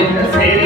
in the.